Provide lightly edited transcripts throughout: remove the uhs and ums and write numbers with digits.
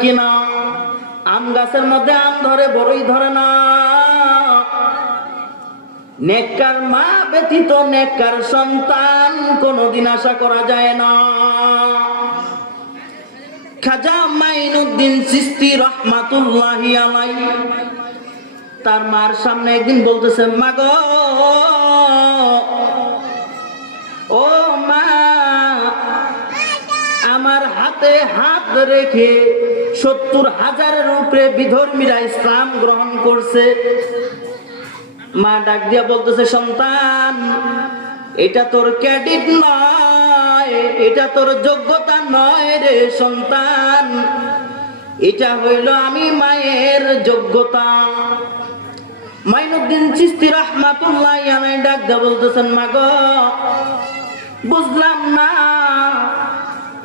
কিনা? আম গাছের মধ্যে আম ধরে, বড়ই ধরে না। নেককার মা ব্যতীত নেককার সন্তান কোনদিন আশা করা যায় না। খাজা মাইনুদ্দিন চিশতি রহমাতুল্লাহি আলাইহি তার মার সামনে একদিন বলতেছে, মা গো, ও মা, আমার হাতে হাত রেখে 70,000-এর উপরে বিধর্মীরা ইসলাম গ্রহণ করছে। মা ডাক দিয়া বলতেছে, সন্তান, এটা তোর ক্রেডিট নয়, এটা তোর যোগ্যতা নয় রে সন্তান, এটা হইল আমি মায়ের যোগ্যতা। মাইনুদ্দিন চিশতি রাহমাতুল্লাহি আলাইহি ডাক দিয়া বলতেছেন, মা গো, বুঝলাম না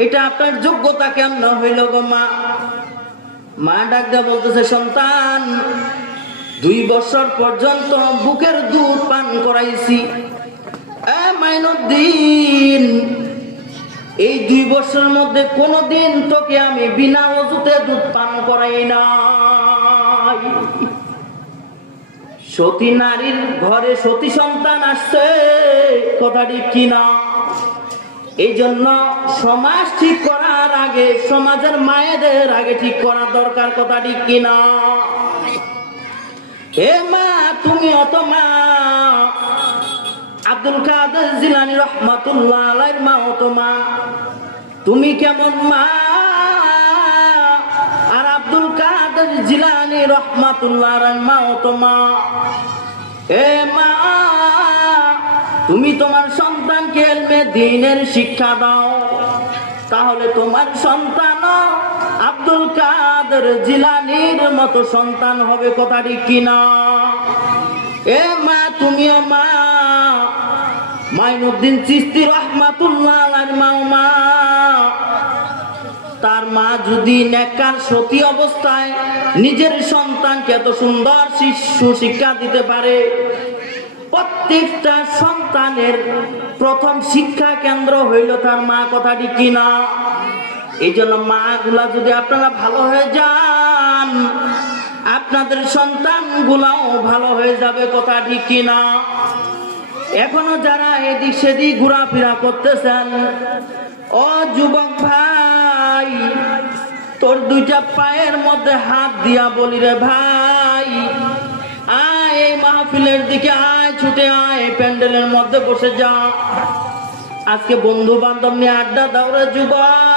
এটা আপনার যোগ্যতা কেমন হইল গো মা? মা ডাক দিয়া বলতেছে, সন্তান, 2 বছর পর্যন্ত বুকের দুধ পান করাইছি। মাইনুদ্দিন, এই 2 বছরের মধ্যে কোনদিন তোকে আমি বিনা ওযুতে দুধ পান করাই নাই। সতী নারীর ঘরে সতী সন্তান আসছে, কথাটি কিনা? এই জন্য সমাজ ঠিক করার আগে সমাজের মায়েদের আগে ঠিক করা দরকার, কথাটি কিনা? হে মা, তুমি অত মা, আব্দুল কাদের জিলানী রহমাতুল্লাহ আলাইহির মা অত মা, তুমি কেমন মা? আর আব্দুল কাদের জিলানী রহমাতুল্লাহ আলাইহির মা অত মা। হে মা, তুমি তোমার সন্তানকে ইলমে দ্বীনের শিক্ষা দাও, তাহলে তোমার সন্তান আব্দুল কাদের জিলানীর মতো সন্তান হবে, কথাটি কিনা? এ মা, তুমিও মা। মাইনুদ্দিন চিশতি রাহমাতুল্লাহ আলাইহির মা, তার মা যদি নেককার সতী অবস্থায় নিজের সন্তানকে এত সুন্দর শিক্ষা দিতে পারে, প্রত্যেকটা সন্তানের প্রথম শিক্ষা কেন্দ্র হইল তার মা, কথাটি কিনা? এই জন্য মা গুলা যদি আপনারা ভালো হয়ে যান, আপনাদের সন্তান গুলাও ভালো হয়ে যাবে, কথাটি কিনা? এখনো যারা এদিক সেদিক ঘোরাফেরা করতেছেন, ও যুবক ভাই, তোর 2টা পায়ের মধ্যে হাত দিয়া বলি রে ভাই, আয় এই মাহফিলের দিকে আয়, ছুটে আয়, প্যান্ডেলের মধ্যে বসে যা। আজকে বন্ধু বান্ধব নিয়ে আড্ডা দাও রে যুবক।